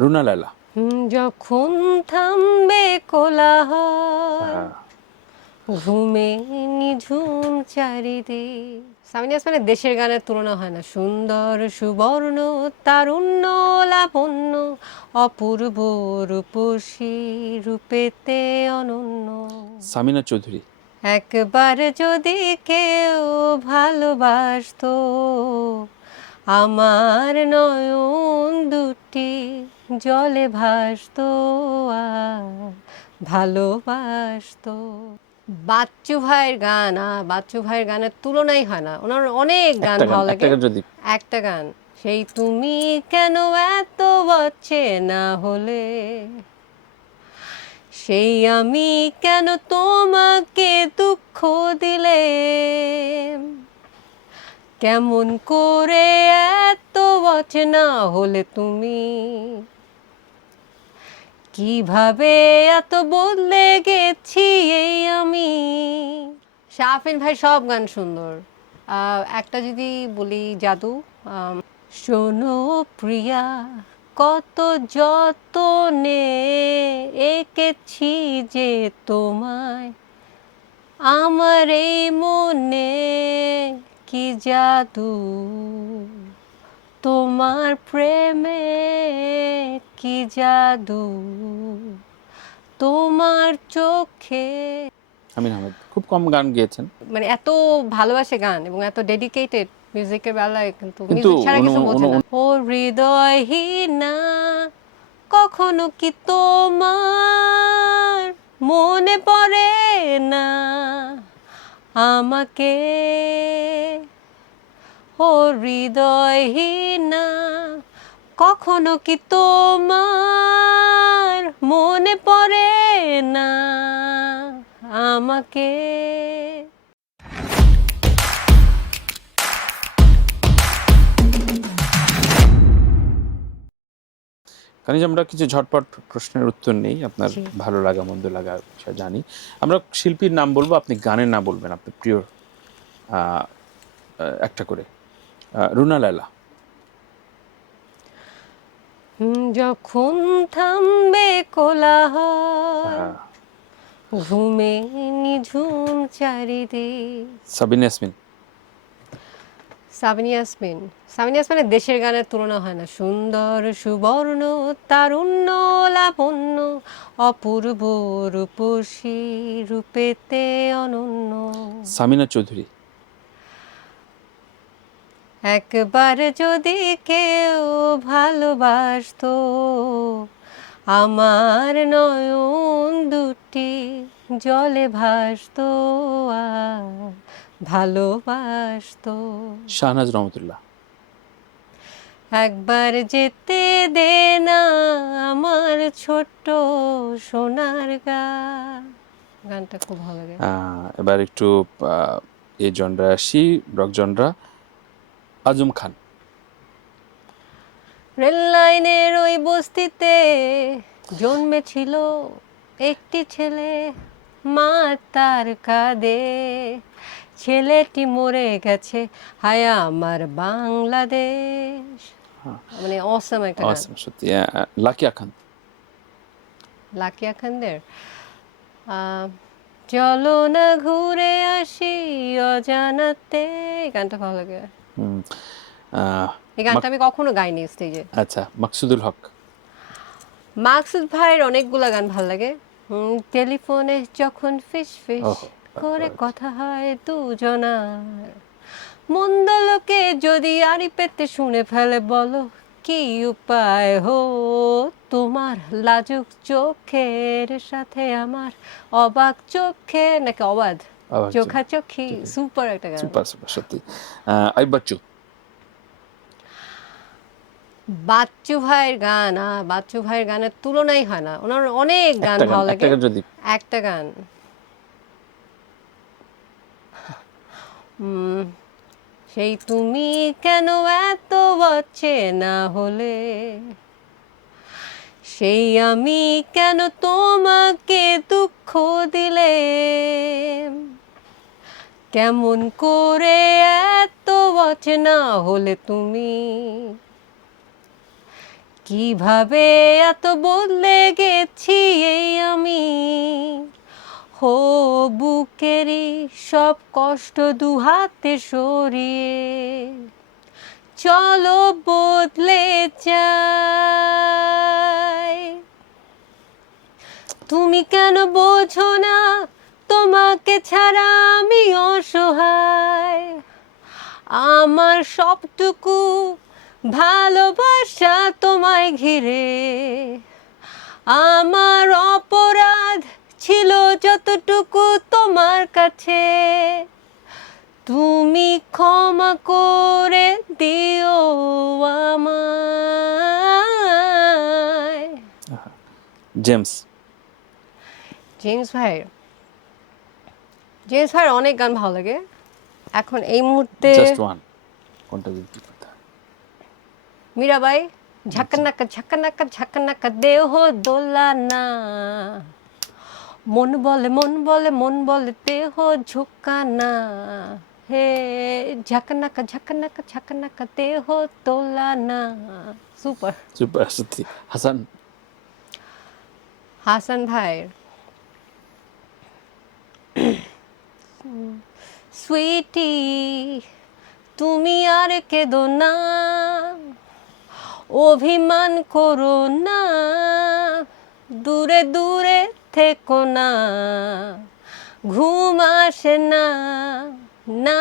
রুনা লায়লা। যখন থামবে কোলাহল, হ্যাঁ, ঘুমে নিঝুম চারিদিক। সামিনা ইয়াসমিনের দেশের গানের তুলনা হয় না। সুন্দর সুবর্ণ তারুণ্য লাবণ্য, অপূর্ব রূপসী রূপেতে অনন্য। সামিনা চৌধুরী। একবার যদি কেউ ভালোবাসতো, আমার নয়ন দুটি জলে ভাসতো আর ভালোবাসতো। বাচ্চু ভাইয়ের গান, বাচ্চু ভাইয়ের গানের তুলনাই হয় না। ওনার অনেক গান একটা গান, ভালো একটা লাগে। গান যদি একটা গান, সেই তুমি কেন এত না হলে, সেই আমি কেন তোমাকে দুঃখ দিলে, কেমন করে এত না হলে তুমি, কিভাবে এত বদলে গেছি এই আমি। শাফিন ভাই সব গান সুন্দর। একটা যদি বলি জাদু, শোনো প্রিয়া, কত যতনে এঁকেছি যে তোমায়, আমার এই মনে কি জাদু, তোমার প্রেমে কি জাদু, তোমার চোখে। আমিন আহমেদ খুব কম গান গেয়েছেন, মানে এত ভালোবাসে গান এবং এত ডেডিকেটেড মিউজিকের বেলায়, কিন্তু কিন্তু মিউজিক ছাড়া কিছু বোঝে না। ও হৃদয়হীনা, কখনো কি তোমার মনে পড়ে না আমাকে, ও হৃদয়হীনা, কখনো কি তোমার মনে পড়ে না আমাকে। কারণ আমরা কিছু ঝটপট প্রশ্নের উত্তর নেই, আপনার জি। ভালো লাগা মন্দ লাগা বিষয় জানি। আমরা শিল্পীর নাম বলবো, আপনি গানের নাম বলবেন আপনার প্রিয় একটা করে। রুনা লায়লা। যখন থামবে কোলাহল, হ্যাঁ, ঘুমে নিঝুম চারিদিক। সাবিনা ইয়াসমিন। সাবিনা ইয়াসমিন, সাবিনা ইয়াসমিনের দেশের গানের তুলনা হয় না। সুন্দর সুবর্ণ তারুণ্য লাবণ্য, অপূর্ব রূপসী রূপেতে অনন্য। সামিনা চৌধুরী। একবার যদি কেউ ভালোবাসতো, আমার নয়ন দুটি জলে ভাসতো আর ভালোবাসতো। শাহনাজ রহমতুল্লাহ। একবার যেতে দে না আমার ছোট্ট সোনার গানটা খুব ভালো লাগে। এবার একটু এই জনরা আসি, rock genre. Azam Khan. Rail লাইনের ওই বস্তিতে জন্মেছিল একটি ছেলে, মা তার কাঁদে, ছেলেটি মরে গেছে, হায় আমার বাংলাদেশ। মানে অসম একটা গান। Awesome, সত্যি। লাকিয়া খান। লাকিয়া খানদের চলো না ঘুরে আসি অজানাতে, এই গানটা ভালো লাগে। হুম, আহ, এই গানটা আমি কখনো গাইনি স্টেজে। আচ্ছা, মাকসুদুল হক। মাকসুদ ভাইয়ের অনেকগুলা গান ভাল লাগে। টেলিফোনে যখন ফিস ফিস ওহ, করে কথা হয় দুজনার, মন্দ লোকে যদি আড়ি পেতে শুনে ফেলে, বলো কি উপায় হো, তোমার লাজুক চোখের সাথে আমার অবাক চোখে, নাকি অবাধ চোখাচোখি। সুপার একটা গান। সুপার সুপার, সত্যি। আইয়ুব বাচ্চু। বাচ্চু ভাইয়ের গান, বাচ্চু ভাইয়ের গানের তুলনাই হয় না। ওনার অনেক গান একটা গান, ভালো একটা লাগে। গান যদি। একটা গান, সেই তুমি কেন এত না হলে, সেই আমি কেন তোমাকে দুঃখ দিলে, কেমন করে এত না হলে তুমি, কিভাবে এত বদলে গেছি এই আমি, হো বুকেরই সব কষ্ট দু হাতে সরিয়ে চলো বদলে যাই। তুমি কেন বোঝো না তোমাকে ছাড়া আমি অসহায়, আমার সবটুকু ভালোবাসা তোমায় ঘিরে, আমার অপরাধ ছিল যতটুকু তোমার কাছে, তুমি ক্ষমা করে দিও আমায়। জেমস। জেমস ভাইয়ের জেমস ভাইয়ের অনেক গান ভালো লাগে। এখন এই মুহূর্তে জাস্ট ওয়ান, কোনটা যদি কথা। মীরাবাই, ঝাঁকানাকা ঝাঁকানাকা ঝাঁকানাকা দেহ দোলানা, মন বলে মন বলে মন বলে দেহ ঝুঁকানা, হে ঝাঁকানাকা ঝাঁকানাকা ঝাঁকানাকা দেহ দোলানা। সুপার। সুপার, সত্যি। হাসান। হাসান ভাইয়ের সুইটি তুমি আর কেঁদো না, অভিমান করো না, দূরে দূরে থেকো না, ঘুম আসে না, না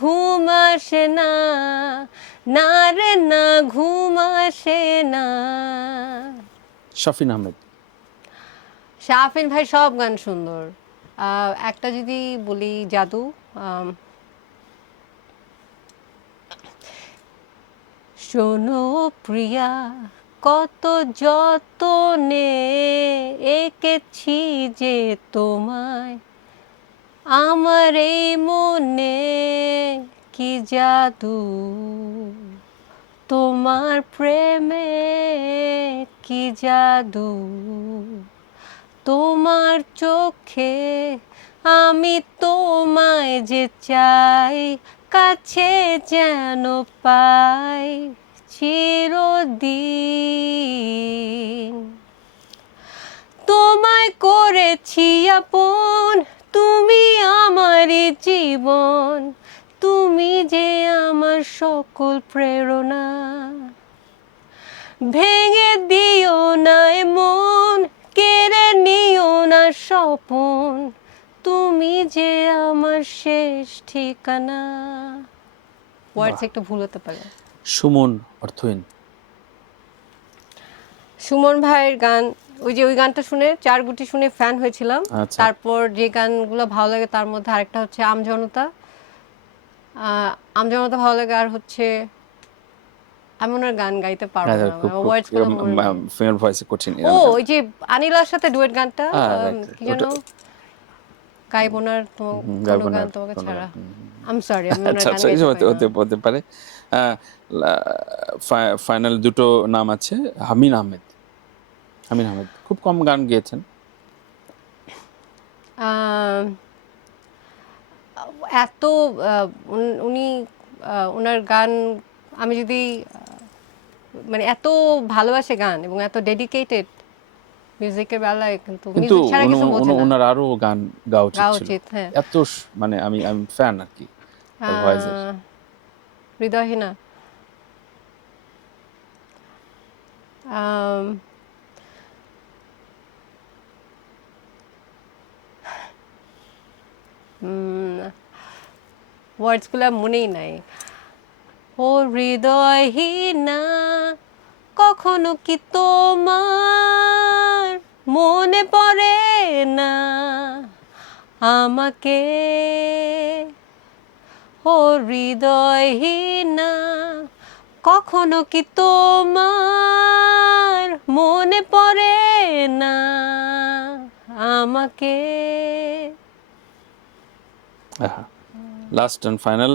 ঘুম আসে না, না রে না ঘুম আসে না। শাফিন আহমেদ। শাফিন ভাই সব গান সুন্দর। একটা যদি বলি জাদু, শোনো প্রিয়া কত যতনে এঁকেছি যে তোমায়, আমার এই মনে কি জাদু, তোমার প্রেমে কি জাদু, তোমার চোখে আমি তোমায় যে চাই, কাছে যেন পাই চিরদিন। তোমায় করেছি আপন, তুমি আমারই জীবন, তুমি যে আমার সকল প্রেরণা, ভেঙে দিও না মন, কেড়ে নিও না স্বপন, তুমি যে আমার শেষ ঠিকানা। ওয়ার্ডস একটু ভুল হতে পারে। সুমন, অর্থহীন। সুমন ভাইয়ের গান, ওই গানটা শুনে চার গুটি শুনে ফ্যান হয়েছিলাম। আচ্ছা। তারপর যে গানগুলো ভালো লাগে তার মধ্যে আরেকটা হচ্ছে আমজনতা, আমজনতা ভালো লাগে। আর হচ্ছে আমি ওনার গান গাইতে পারবো না, ওয়ার্ডস গুলো মনে নেই। ফিমেল ভয়েসে কঠিন। ও ওই যে আনিলার সাথে ডুয়েট গানটা, কি যেন, গাইব না কোনো গান তোমাকে ছাড়া। আই এম সরি, আমি ওনার গান গাইতে পারি না। হতে পারে। ফাইনাল দুটো নাম আছে। হামিন আহমেদ। হামিন আহমেদ খুব কম গান গেয়েছেন। এত উনি ওনার গান আমি যদি মানে এত ভালোবাসে গান এবং এত ডেডিকেটেড মিউজিকের বেলায়, কিন্তু কিন্তু মিউজিক ছাড়া কিছু বোঝে না। ওনার আরো গান গাওয়া গাওয়া উচিত ছিল। উচিত, হ্যাঁ। এত মানে আমি ফ্যান আর কি ভয়েসের। হৃদয়হীনা, ওয়ার্ডসগুলো মনেই নাই। ও হৃদয়হীনা কখনো কি তোমার মনে পড়ে না আমাকে, ও হৃদয়হীনা কখনো কি তোমার মনে পড়ে না আমাকে। লাস্ট অ্যান্ড ফাইনাল,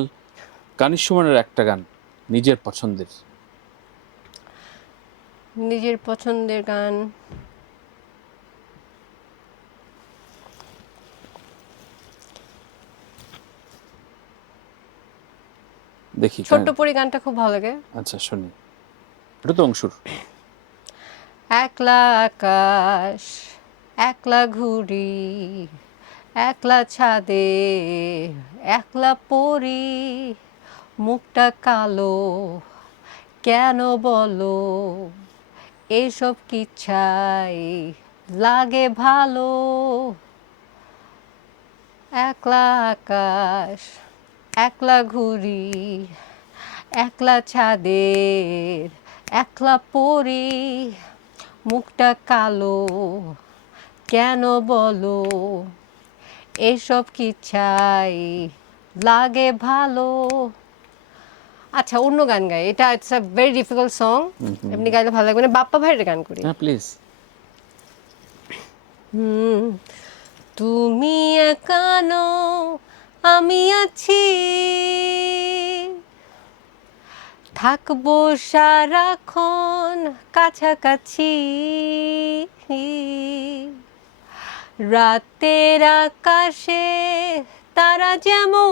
কানিস সুমনের একটা গান নিজের পছন্দের। নিজের পছন্দের গান দেখি। ছোট্ট পরি গানটা খুব ভালো লাগে। আচ্ছা, শুনি। এটা তো অংশুর। একলা আকাশ, একলা ঘুড়ি, একলা ছাদে, একলা পড়ি, মুখটা কালো কেন বলো, এসব কি চাই লাগে ভালো। একলা আকাশ, একলা ঘুড়ি, একলা ছাদের, একলা পড়ি, মুখটা কালো কেন বলো, এসব কি চাই লাগে ভালো। আচ্ছা অন্য গান গাই, এটা it's a very difficult song, এমনি গাইলে ভালো লাগবে না, বাপ্পা ভাইয়ের গান করি। হ্যাঁ প্লিজ। তুমি একানো আমি আছি, থাকবো সারাক্ষণ কাছাকাছি, রাতের আকাশে তারা যেমন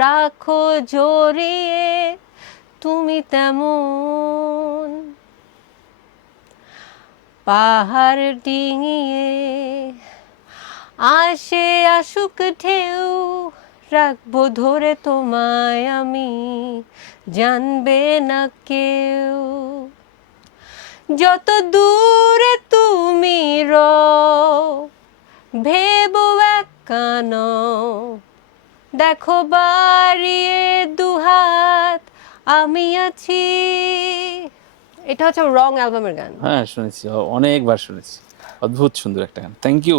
রাখো জড়িয়ে তুমি তেমন, পাহাড় ডিঙিয়ে আসে আসুক ঢেউ, রাখবো ধরে তোমায় আমি, জানবে না কেউ। যত দূরে তুমি রও ভেবো একানো, দেখো বাড়িয়ে দুহাত আমি আছি। এটা হচ্ছে রং অ্যালবামের গান। হ্যাঁ শুনেছি, অনেকবার শুনেছি। অদ্ভুত সুন্দর একটা গান, থ্যাংক ইউ।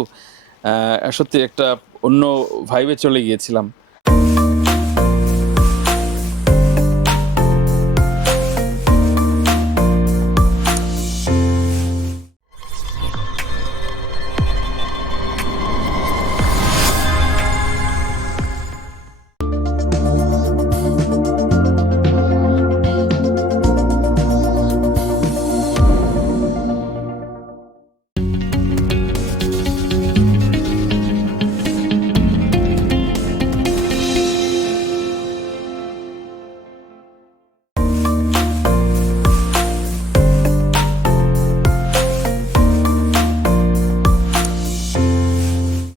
সত্যি একটা অন্য ভাইবে চলে গিয়েছিলাম।